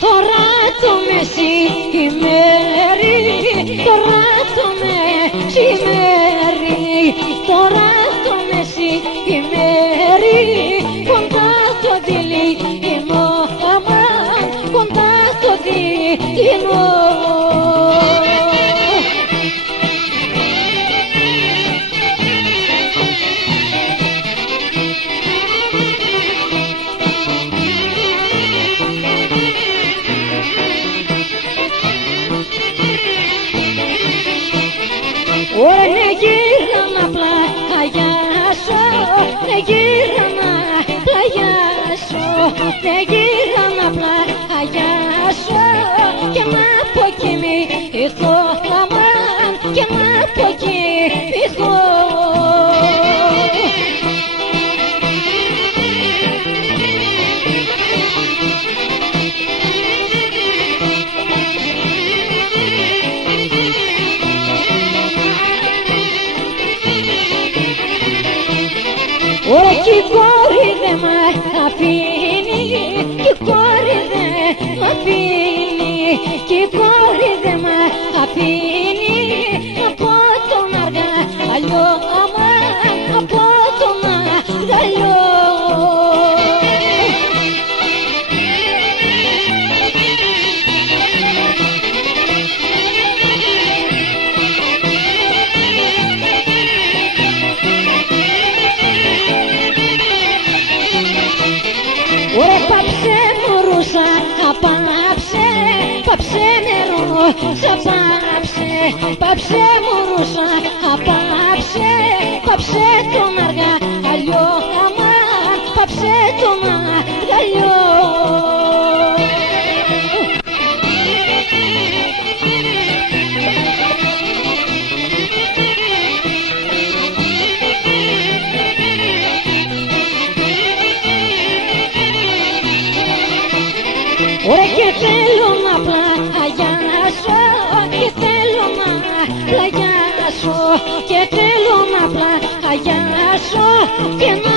Τώρα το μεσημέρι, τώρα το μεσημέρι, τώρα το μεσημέρι, κοντά το δειλινό, αμάν, κοντά το δειλινό. Ναι γύρω να πλαγιάσω, ναι γύρω να πλαγιάσω, ναι γύρω να πλαγιάσω και να αποκοιμηθώ, αμάν, και να αποκοιμηθώ. Κι η κόρη δε μ' αφήνει, κι η κόρη δε μ' αφήνει, κι η κόρη δε μ' αφήνει από τον αργαλιό, αμάν, από τον αργαλιό. Ωραία πάψε μωρούσα, απάψε, πάψε νερούσα, πάψε, πάψε μωρούσα, απάψε, πάψε τον αργαλιό, αμάν, πάψε τον αργαλιό. Ωραία και θέλω να πλαγιάσω, και θέλω να πλαγιάσω, και θέλω να πλαγιάσω και να